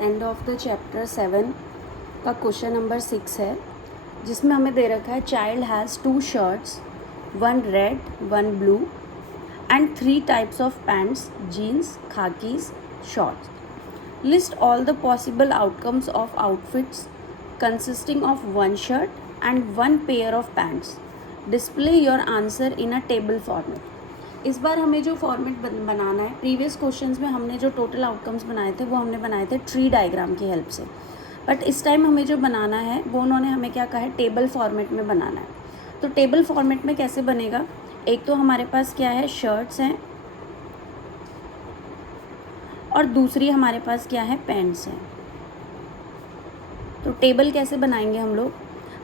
End of the chapter 7 का question number 6 है, जिसमें हमें दे रखा है child has 2 shirts, 1 red 1 blue and 3 types of pants, jeans, khakis, shorts. List all the possible outcomes of outfits consisting of 1 shirt and 1 pair of pants. Display your answer in a table format. इस बार हमें जो format बनाना है, previous questions में हमने जो total outcomes बनाए थे वो हमने बनाए थे ट्री डायग्राम की हेल्प से, बट इस टाइम हमें जो बनाना है वो उन्होंने हमें क्या कहा है, टेबल फॉर्मेट में बनाना है. तो टेबल फॉर्मेट में कैसे बनेगा, एक तो हमारे पास क्या है, शर्ट्स हैं और दूसरी हमारे पास क्या है, पैंट्स हैं. तो टेबल कैसे बनाएंगे हम लोग,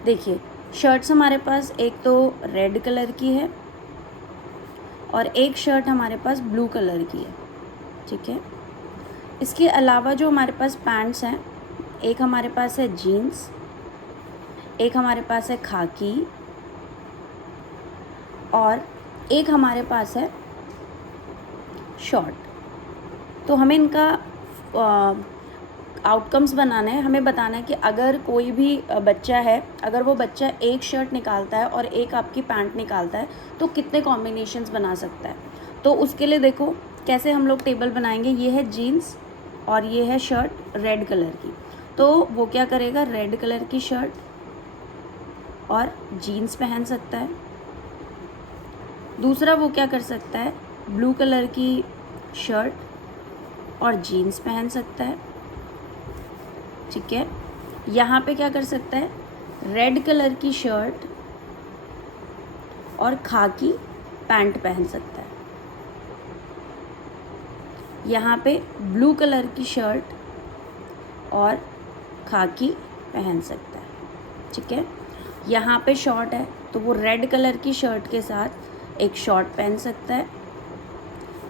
देखिए शर्ट्स हमारे पास एक तो रेड कलर की है और एक शर्ट हमारे पास ब्लू कलर की है, ठीक है. इसके अलावा जो हमारे पास पैंट्स हैं, एक हमारे पास है जीन्स, एक हमारे पास है खाकी और एक हमारे पास है शॉर्ट. तो हमें इनका आउटकम्स बनाना है. हमें बताना है कि अगर कोई भी बच्चा है, अगर वो बच्चा एक शर्ट निकालता है और एक आपकी पैंट निकालता है तो कितने कॉम्बिनेशंस बना सकता है. तो उसके लिए देखो कैसे हम लोग टेबल बनाएंगे. ये है जीन्स और ये है शर्ट रेड कलर की. तो वो क्या करेगा, रेड कलर की शर्ट और जीन्स पहन सकता है. दूसरा वो क्या कर सकता है, ब्लू कलर की शर्ट और जीन्स पहन सकता है, ठीक है. यहाँ पे क्या कर सकता है, रेड कलर की शर्ट और खाकी पैंट पहन सकता है. यहाँ पे ब्लू कलर की शर्ट और खाकी पहन सकता है, ठीक है. यहाँ पे शॉर्ट है तो वो रेड कलर की शर्ट के साथ एक शॉर्ट पहन सकता है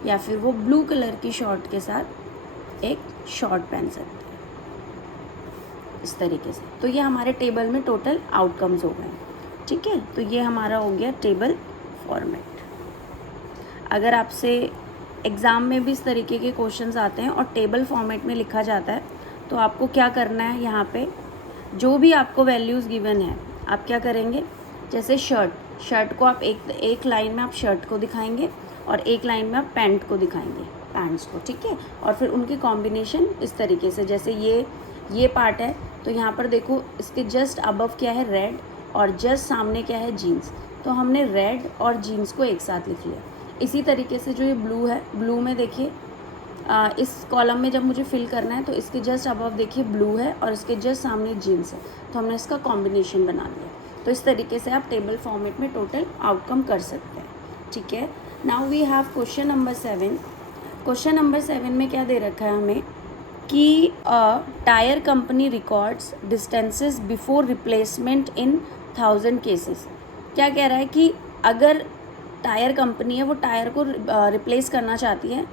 या फिर वो ब्लू कलर की शॉर्ट के साथ एक शॉर्ट पहन सकता है, इस तरीके से. तो ये हमारे टेबल में टोटल आउटकम्स हो गए, ठीक है. तो ये हमारा हो गया टेबल फॉर्मेट. अगर आपसे एग्ज़ाम में भी इस तरीके के क्वेश्चंस आते हैं और टेबल फॉर्मेट में लिखा जाता है तो आपको क्या करना है, यहाँ पे जो भी आपको वैल्यूज़ गिवन है आप क्या करेंगे, जैसे शर्ट को आप एक लाइन में आप शर्ट को दिखाएंगे और एक लाइन में आप पैंट को दिखाएंगे, पैंट्स को, ठीक है. और फिर उनकी कॉम्बिनेशन इस तरीके से, जैसे ये पार्ट है तो यहाँ पर देखो इसके जस्ट अबव क्या है, रेड और जस्ट सामने क्या है, जीन्स. तो हमने रेड और जीन्स को एक साथ लिख लिया. इसी तरीके से जो ये ब्लू है, ब्लू में देखिए इस कॉलम में जब मुझे फिल करना है तो इसके जस्ट अबव देखिए ब्लू है और इसके जस्ट सामने जीन्स है, तो हमने इसका कॉम्बिनेशन बना लिया. तो इस तरीके से आप टेबल फॉर्मेट में टोटल आउटकम कर सकते हैं, ठीक है. Now we have question number 7. Question number 7 में क्या दे रखा है हमें कि tyre company records distances before replacement in 1000 cases. क्या कह रहा है कि अगर टायर कंपनी है वो टायर को रिप्लेस करना चाहती है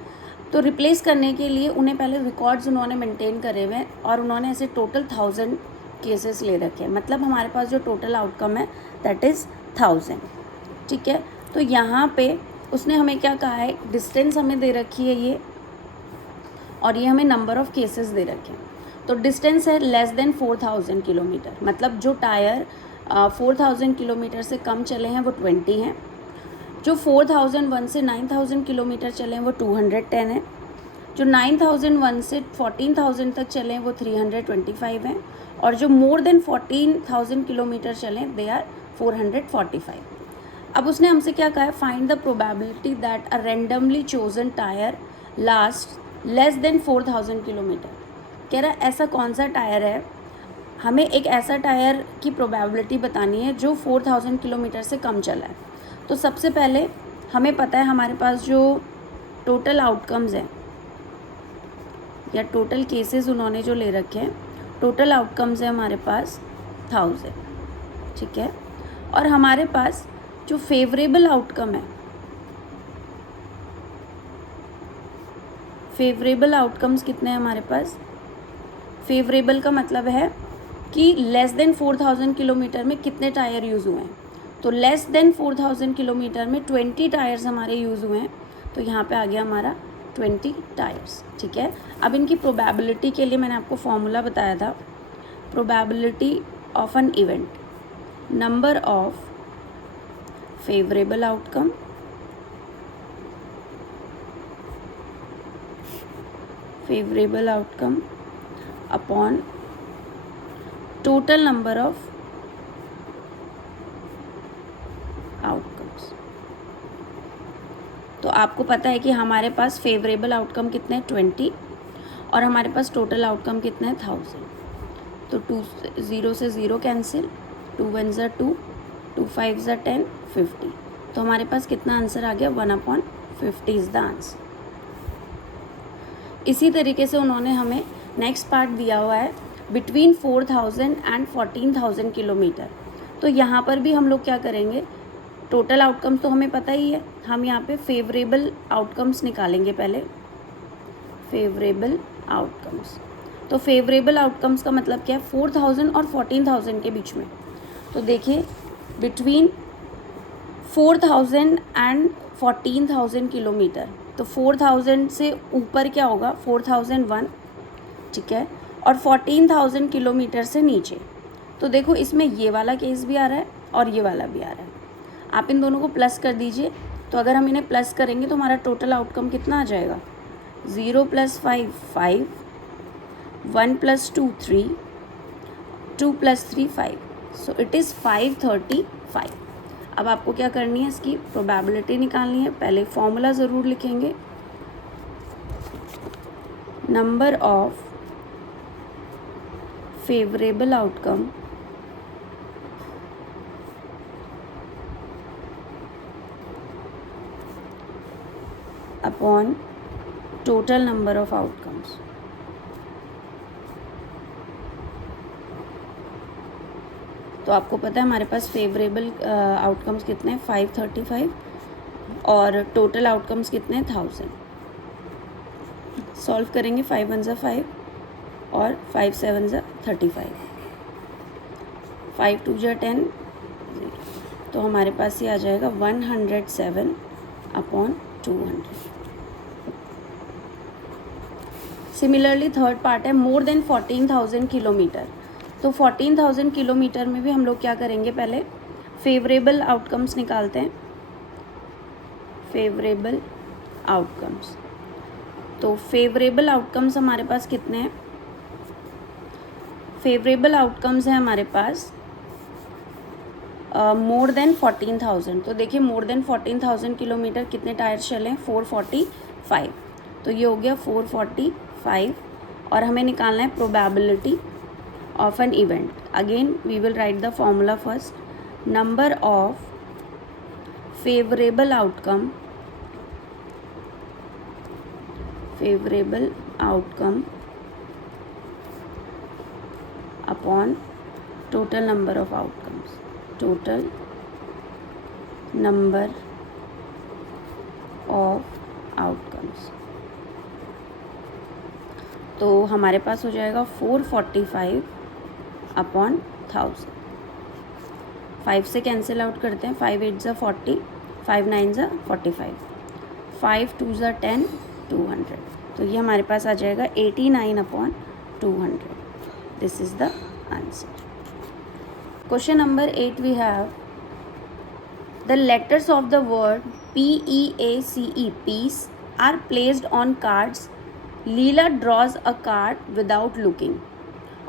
तो रिप्लेस करने के लिए उन्हें पहले रिकॉर्ड्स उन्होंने मेंटेन करे हुए हैं और उन्होंने ऐसे टोटल 1000 केसेस ले रखे हैं. मतलब हमारे पास जो टोटल आउटकम है दैट इज़ 1000, ठीक है. तो यहाँ पे उसने हमें क्या कहा है, डिस्टेंस हमें दे रखी है ये और ये हमें नंबर ऑफ़ केसेस दे रखे हैं. तो डिस्टेंस है लेस देन 4000 किलोमीटर, मतलब जो टायर 4000 किलोमीटर से कम चले हैं वो 20 हैं. जो 4001 से 9000 किलोमीटर चले हैं वो 210 है. जो 9001 से 14000 तक चले हैं वो 325 हैं और जो मोर देन 14000 किलोमीटर चले दे आर 445. अब उसने हमसे क्या कहा है, find the probability that a randomly chosen tyre last less than 4000 kilometre. कह रहा है ऐसा कौन सा टायर है, हमें एक ऐसा टायर की प्रोबेबिलिटी बतानी है जो 4000 किलोमीटर से कम चला है. तो सबसे पहले हमें पता है हमारे पास जो टोटल आउटकम्स हैं या टोटल केसेस उन्होंने जो ले रखे हैं, टोटल आउटकम्स है हमारे पास 1000, ठीक है. और हमारे पास जो फेवरेबल आउटकम है, फेवरेबल आउटकम्स कितने हैं हमारे पास, फेवरेबल का मतलब है कि लेस देन 4000 किलोमीटर में कितने टायर यूज़ हुए हैं. तो लेस देन 4000 किलोमीटर में 20 टायर्स हमारे यूज़ हुए हैं, तो यहाँ पे आ गया हमारा 20 टायर्स, ठीक है। अब इनकी प्रोबेबिलिटी के लिए मैंने आपको फॉर्मूला बताया था, probability of an event, number of favourable outcome upon total number of outcomes. तो आपको पता है कि हमारे पास फेवरेबल आउटकम कितने हैं 20 और हमारे पास टोटल आउटकम कितने हैं 1000। तो 2 0 से 0 कैंसिल, 2 1 ज़ा 2, 2 5 ज़ा 10, 50। तो हमारे पास कितना आंसर आ गया, 1/50 इज़ द आंसर। इसी तरीके से उन्होंने हमें नेक्स्ट पार्ट दिया हुआ है बिटवीन 4000 एंड 14000 किलोमीटर। तो यहाँ पर भी हम लोग क्या करेंगे, टोटल आउटकम्स तो हमें पता ही है, हम यहाँ पे फेवरेबल आउटकम्स निकालेंगे पहले, फेवरेबल आउटकम्स। तो फेवरेबल आउटकम्स का मतलब क्या है, 4000 और 14000 के बीच में। तो देखिए बिटवीन 4000 एंड 14000 किलोमीटर, तो 4000 से ऊपर क्या होगा 4001, ठीक है, और 14000 किलोमीटर से नीचे। तो देखो इसमें ये वाला केस भी आ रहा है और ये वाला भी आ रहा है, आप इन दोनों को प्लस कर दीजिए। तो अगर हम इन्हें प्लस करेंगे तो हमारा टोटल आउटकम कितना आ जाएगा, 0 + 5 5, 1 + 2 3, 2 + 3 5, सो इट इज़ 535। अब आपको क्या करनी है, इसकी प्रोबेबिलिटी निकालनी है। पहले फॉर्मूला ज़रूर लिखेंगे, number of favourable outcome upon total number of outcomes. तो आपको पता है हमारे पास फेवरेबल आउटकम्स कितने हैं 535 और टोटल आउटकम्स कितने हैं 1000। सॉल्व करेंगे, 5 1 ज़ा 5 और 5 7 ज़ा 35, 5 2 ज़ा 10, 0। तो हमारे पास ये आ जाएगा 107/200। सिमिलरली थर्ड पार्ट है मोर देन 14000 किलोमीटर। तो 14000 किलोमीटर में भी हम लोग क्या करेंगे, पहले फेवरेबल आउटकम्स निकालते हैं, फेवरेबल आउटकम्स। तो फेवरेबल आउटकम्स हमारे पास कितने हैं, फेवरेबल आउटकम्स हैं हमारे पास मोर देन 14000। तो देखिए मोर देन 14000 किलोमीटर कितने टायर्स चले हैं, 445। तो ये हो गया 445 और हमें निकालना है probability of an event. Again we will write the formula first, number of favourable outcome upon total number of outcomes, total number of outcomes. तो हमारे पास हो जाएगा 445/1000। 5 से कैंसिल आउट करते हैं, 5 8 ज़ा 40, 5 9 ज़ा 45, 5 2 ज़ा 10, 200। तो ये हमारे पास आ जाएगा 89/200। This is the answer. Question number 8 we have the letters of the word PEACE peace are placed on cards. Leela draws a card without looking.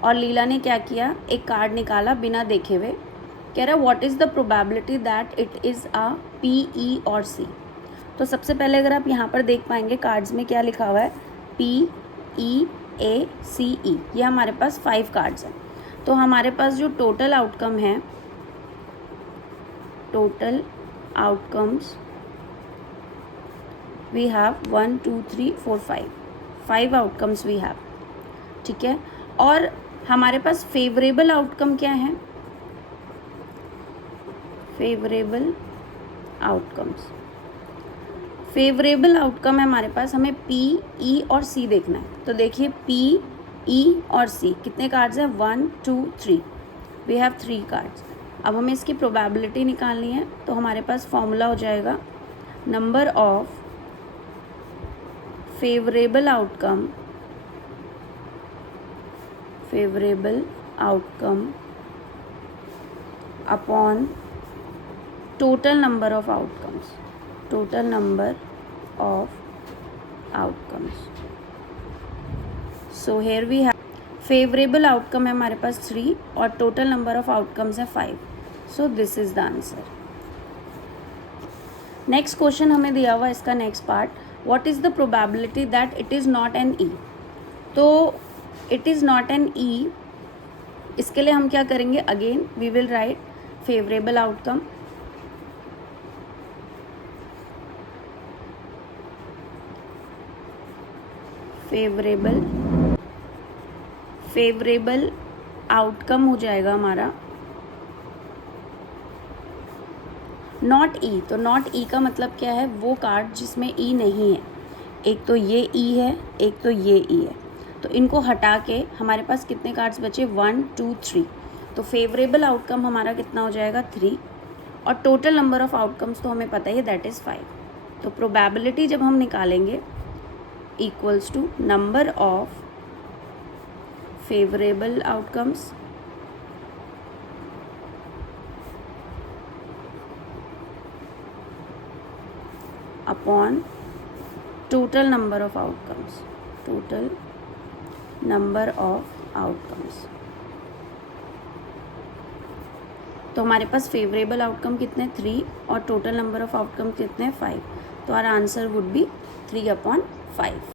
और लीला ने क्या किया, एक कार्ड निकाला बिना देखे हुए। कह रहा है what is the probability that it is a PE और C। तो सबसे पहले अगर आप यहाँ पर देख पाएंगे कार्ड्स में क्या लिखा हुआ है, PEACE। ये हमारे पास 5 कार्ड्स हैं। तो हमारे पास जो टोटल आउटकम है, total outcomes we have 1 2 3 4 5 outcomes we have, ठीक है। और हमारे पास फेवरेबल आउटकम क्या है, फेवरेबल आउटकम्स, फेवरेबल आउटकम है हमारे पास, हमें P E और C देखना है। तो देखिए P E और C कितने कार्ड्स हैं, 1 2 3, वी हैव 3 कार्ड्स। अब हमें इसकी प्रोबेबिलिटी निकालनी है। तो हमारे पास फॉर्मूला हो जाएगा, number of favorable outcome upon total number of outcomes. So here we have favorable outcome है हमारे पास 3 और total number of outcomes है 5. So this is the answer. Next question हमें दिया हुआ इसका next part, what is the probability that it is not an E. तो it is not an E, इसके लिए हम क्या करेंगे, again we will write favourable outcome, favourable outcome हो जाएगा हमारा नॉट ई. तो नॉट ई का मतलब क्या है, वो कार्ड जिसमें ई नहीं है. एक तो ये ई है, एक तो ये ई है. तो इनको हटा के हमारे पास कितने कार्ड्स बचे, 1 2 3. तो फेवरेबल आउटकम हमारा कितना हो जाएगा 3 और टोटल नंबर ऑफ आउटकम्स तो हमें पता ही है दैट इज़ 5. तो प्रोबेबिलिटी जब हम निकालेंगे equals to number of favourable outcomes upon total number of outcomes. तो हमारे पास फेवरेबल आउटकम कितने 3 और टोटल नंबर ऑफ आउटकम कितने 5. तो आवर आंसर वुड बी 3/5.